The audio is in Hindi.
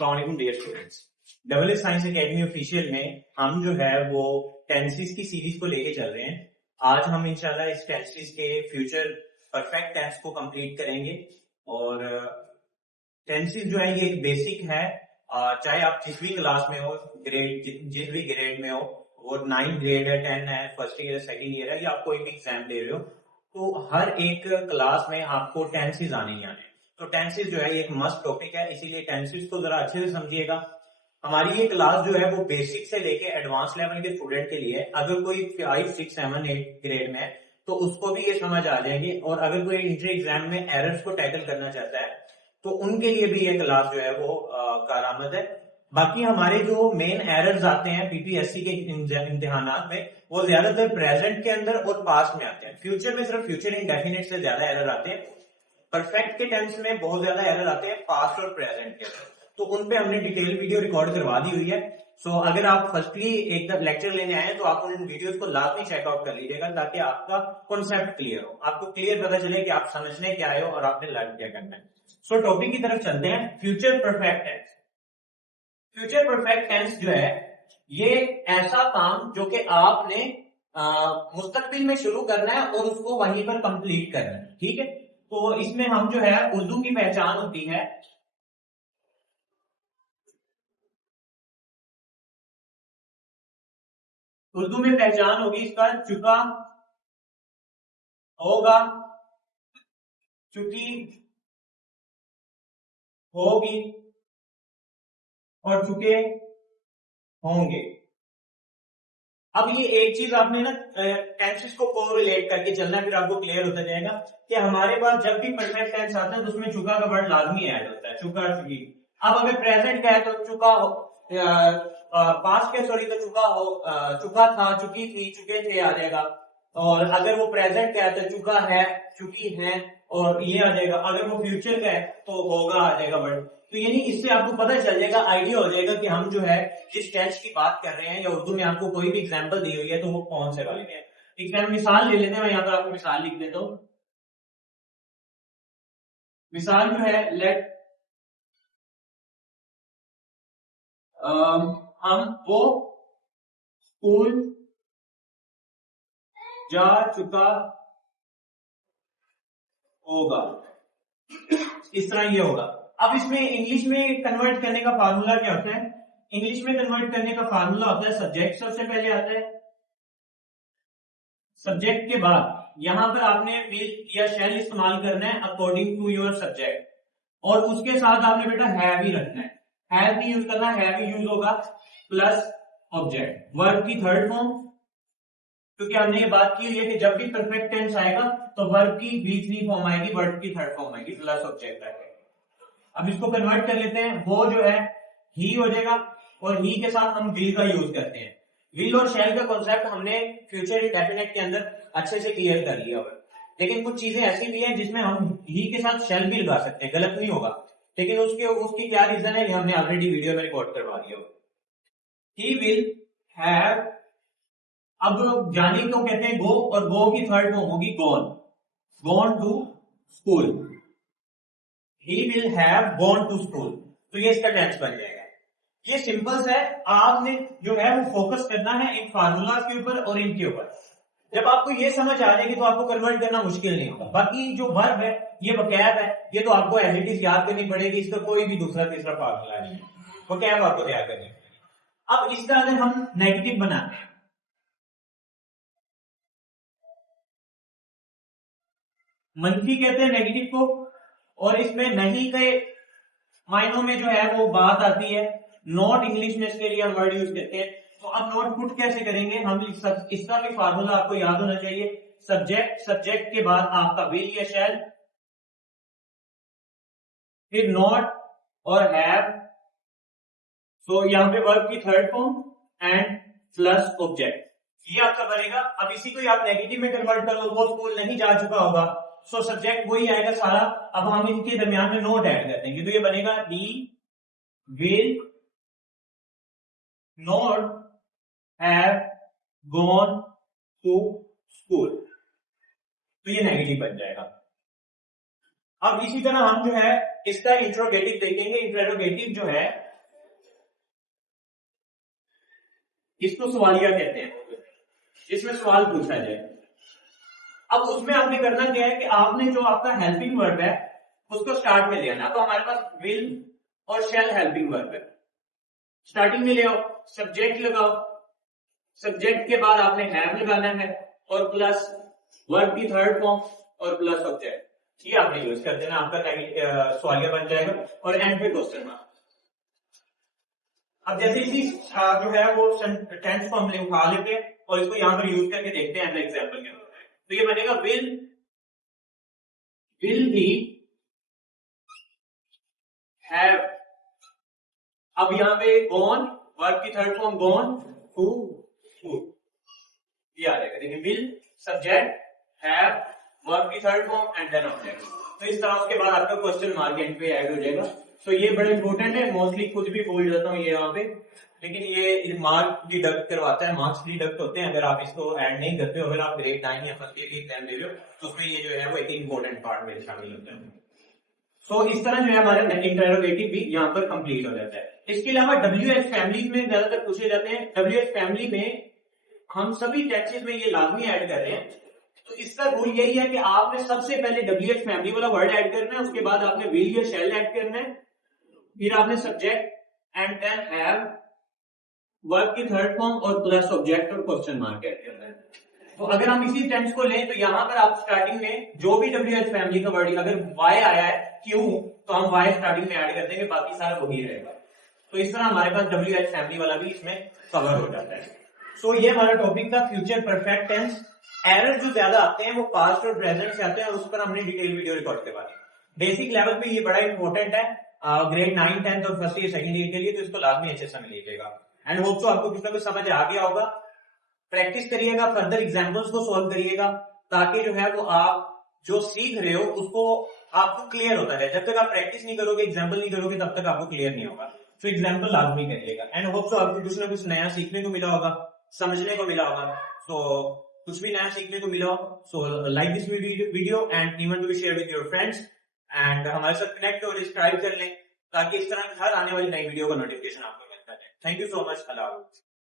अस्सलाम वालेकुम dear students. Double science academy official में हम जो है वो टेंसेस की सीरीज को लेके चल रहे हैं। आज हम इंशाल्लाह इस टेंसेस के फ्यूचर परफेक्ट टेंस को कंप्लीट करेंगे। और टेंसेस जो है ये एक बेसिक है, चाहे आप जिस भी क्लास में हो, ग्रेड जिस भी ग्रेड में हो, वो 9 ग्रेड है, 10 है, फर्स्ट ईयर सेकेंड ईयर है, या आप कोई भी एग्जाम दे रहे हो, तो हर एक क्लास में आपको टेंसेस आने ही आने। तो टेंसेस जो है एक मस्ट टॉपिक है, इसीलिए टेंसेस को जरा अच्छे से समझिएगा। हमारी ये क्लास जो है वो बेसिक से लेके एडवांस लेवल के स्टूडेंट के लिए, अगर कोई 5, 6, 7, 8 ग्रेड में है तो उसको भी ये समझ आ जाएंगे, और अगर कोई इंटर एग्जाम में एरर्स को टैकल करना चाहता है तो उनके लिए भी ये क्लास जो है वो कारआमद है। बाकी हमारे जो मेन एरर्स आते हैं पीपीएससी के इम्तिहानात में, वो ज्यादातर प्रेजेंट के अंदर और पास्ट में आते हैं। फ्यूचर में सिर्फ फ्यूचर इंडेफिनिट से ज्यादा एरर आते हैं। परफेक्ट के टेंस में बहुत ज्यादा एरर आते हैं पास्ट और प्रेजेंट के अंदर, तो उन पे हमने डिटेल वीडियो रिकॉर्ड करवा दी हुई है। सो अगर आप फर्स्टली एक लेक्चर लेने आए तो आप उन वीडियोस को लाजमी चेकआउट कर लीजिएगा, ताकि आपका कॉन्सेप्ट क्लियर हो, आपको क्लियर पता चले कि आप समझने क्या आए हो और आपने लर्न क्या करना है। सो टॉपिक की तरफ चलते हैं। Future perfect tense. Future perfect tense जो है ये ऐसा काम जो कि आपने मुस्तकबिल में शुरू करना है और उसको वहीं पर कंप्लीट करना है, ठीक है। तो इसमें हम जो है उर्दू की पहचान होती है, उर्दू में पहचान होगी इसका चुका, होगा, चुकी, होगी और चुके, होंगे। अब ये एक चीज आपने ना टेंसेस को कोरिलेट करके चलना है, फिर आपको क्लियर होता जाएगा कि हमारे पास जब भी परफेक्ट टेंस आता है तो उसमें चुका का वर्ड लाजमी ऐड होता है, चुका, चुकी। अब अगर प्रेजेंट का है तो चुका हो, पास्ट के सॉरी तो चुका हो, चुका था, चुकी थी, चुके थे आ जाएगा। और अगर वो प्रेजेंट का है तो चुका है, चुकी है, और ये आ जाएगा। अगर वो फ्यूचर का है तो होगा आ जाएगा वर्ड। तो यानी इससे आपको पता चल जाएगा, आइडिया हो जाएगा कि हम जो है जिस टेंस की बात कर रहे हैं, या उर्दू में आपको कोई भी एग्जांपल दी हुई है तो वो कौन से वाले हैं। एग्जाम मिसाल ले लेते हैं, मैं यहाँ पर आपको मिसाल लिख देता हूँ। मिसाल जो है लेट हम वो स्कूल जा चुका होगा, इस तरह ये होगा। अब इसमें इंग्लिश में कन्वर्ट करने का फार्मूला क्या होता है? इंग्लिश में कन्वर्ट करने का फार्मूला होता है सब्जेक्ट सबसे पहले आता है, सब्जेक्ट के बाद यहां पर आपने विल या शैल इस्तेमाल करना है अकॉर्डिंग टू योर सब्जेक्ट, और उसके साथ आपने बेटा हैव ही रखना है। हैव नहीं यूज करना, हैव ही यूज होगा प्लस ऑब्जेक्ट, वर्ब की थर्ड फॉर्म, क्योंकि हमने ये बात की है कि जब भी परफेक्ट टेंस आएगा तो वर्ब की B3 फॉर्म आएगी, वर्ब की थर्ड फॉर्म आएगी, प्लस ऑब्जेक्ट आएगा। अब इसको कन्वर्ट कर लेते हैं, वो जो है ही हो जाएगा, और ही के साथ हम विल का यूज करते हैं। विल और शैल का कॉन्सेप्ट हमने फ्यूचर इंडेफिनिट के अंदर अच्छे से क्लियर कर लिया हुआ, लेकिन कुछ चीजें ऐसी भी हैं जिसमें हम ही के साथ शैल भी लगा सकते हैं, गलत नहीं होगा, लेकिन उसकी क्या रीजन है, हमने ऑलरेडी वीडियो में रिकॉर्ड करवा दिया हुआ। ही विल हैव, अब जाने को कहते हैं गो, और गो की थर्ड फॉर्म होगी gone, gone to school. He will have gone to school, तो ये इसका टेंस बन जाएगा। ये सिंपल है, आपने जो है वो फोकस करना है इन फार्मूला के ऊपर और इनके ऊपर। जब आपको ये समझ आ जाएगी तो आपको कन्वर्ट करना मुश्किल नहीं होगा। बाकी जो वर्ब है, ये वकैब है, ये तो आपको एज इट इज याद करनी पड़ेगी, इसका कोई भी दूसरा तीसरा फार्मूला नहीं है, वकैब आपको तैयार करनी है। अब इसका अगर हम नेगेटिव बनाते हैं, मंफी कहते हैं नेगेटिव को, और इसमें नहीं के मायनों में जो है वो बात आती है। नॉट इंग्लिश में इसके लिए हम वर्ड यूज करते हैं। तो अब नॉट पुट कैसे करेंगे हम, इसका भी फार्मूला आपको याद होना चाहिए। सब्जेक्ट, सब्जेक्ट के बाद आपका विल या शैल, फिर नॉट और हैव, सो यहां पे वर्ब की third form and plus object, ये आपका बनेगा। अब इसी को आप नेगेटिव में कन्वर्ट कर लो, वो स्कूल नहीं जा चुका होगा, सो सब्जेक्ट वही आएगा सारा। अब हम इनके दरमियान में नोट ऐड कर देंगे, तो ये बनेगा he will not have gone to school, तो ये नेगेटिव बन जाएगा। अब इसी तरह हम जो है इसका इंट्रोगेटिव देखेंगे। इंट्रोगेटिव जो है इसको सवालिया कहते हैं, इसमें सवाल पूछा जाए। अब उसमें आपने करना क्या है कि आपने जो आपका हेल्पिंग वर्ब है उसको स्टार्ट में ले आना। तो हमारे पास विल और शेल हेल्पिंग वर्ब है, स्टार्टिंग में ले आओ, सब्जेक्ट लगाओ, सब्जेक्ट के बाद आपने हैव लगाना है और प्लस वर्ब की थर्ड फॉर्म और प्लस ऑब्जेक्ट, ये आपने यूज कर देना, आपका सवालिया बन जाएगा और एंड पे क्वेश्चन मार्क। अब जैसे इसी जो है वो टेंस को हम उठा लेते हैं और इसको यहां पर यूज करके देखते हैं एग्जाम्पल के। तो ये बनेगा विल ही हैव, अब यहां पे गॉन, वर्ब की third form gone to school, ये आ जाएगा। देखिए विल सब्जेक्ट, हैव वर्ब की third form and then object. तो इस तरह उसके बाद आपका क्वेश्चन मार्क एंड पे ऐड हो जाएगा। तो ये बड़ा इंपॉर्टेंट है, मोस्टली खुद भी भूल जाता हूँ ये यहाँ पे, लेकिन ये मार्क डिडक्ट करवाता है, मार्क्स डिडक्ट होते हैं अगर आप इसको ऐड नहीं करते हो। अगर आप ग्रेड 9 या फर्स्ट ईयर की एग्जाम दे रहे हो तो उसमें ये जो है वो एक इंपॉर्टेंट पार्ट में शामिल होता है। तो इस तरह जो है हमारा इंटरोगेटिव भी यहाँ पर कंप्लीट हो जाता है। इसके अलावा WH फैमिली में ज्यादातर पूछे जाते हैं। WH फैमिली में हम सभी टेक्सेस में ये लाजमी ऐड कर रहे हैं। तो इसका रूल यही है कि आपने सबसे पहले WH फैमिली वाला वर्ड ऐड करना है, उसके बाद आपने विल या शैल ऐड करना है, फिर आपने subject and then have verb की थर्ड फॉर्म और प्लस ऑब्जेक्ट और क्वेश्चन मार्क ऐड करना है। तो अगर हम इसी टेंस को लें तो यहां पर आप स्टार्टिंग में जो भी WH फैमिली का वर्ड, अगर Y आया है क्यों तो हम Y स्टार्टिंग में ऐड कर देंगे, बाकी सारा वही रहेगा। तो इस तरह हमारे पास WH फैमिली वाला भी इसमें कवर हो जाता है। सो ये हमारा टॉपिक था फ्यूचर परफेक्ट टेंस। एरर जो ज्यादा आते हैं वो पास्ट और प्रेजेंट से आते हैं, उस पर हमने डिटेल वीडियो रिकॉर्ड करवा दी। बेसिक लेवल पे ये बड़ा इंपॉर्टेंट है ग्रेड 9, 10 और फर्स्ट ईयर सेकंड ईयर के लिए, तो इसको लाजमी अच्छे से लीजिएगा। एंड होप सो आपको कुछ ना कुछ समझ आ गया होगा। प्रैक्टिस करिएगा, फर्दर एग्जाम्पल्स को सॉल्व करिएगा, ताकि जो है वो आप जो सीख रहे हो उसको आपको क्लियर होता रहे। जब तक आप प्रैक्टिस नहीं करोगे, एग्जाम्पल नहीं करोगे, तब तक आपको क्लियर नहीं होगा। तो एग्जाम्पल लाजमी करिएगा। एंड होप सो आपको कुछ ना कुछ नया सीखने को मिला होगा, समझने को मिला होगा। तो कुछ भी नया सीखने को मिला हो, so like this video and even to share with your friends and हमारे साथ कनेक्ट और सब्सक्राइब कर लें, ताकि इस तरह हर आने वाली नई वीडियो का नोटिफिकेशन आपको मिलता है। Thank you so much. अल्लाह हाफ़िज़।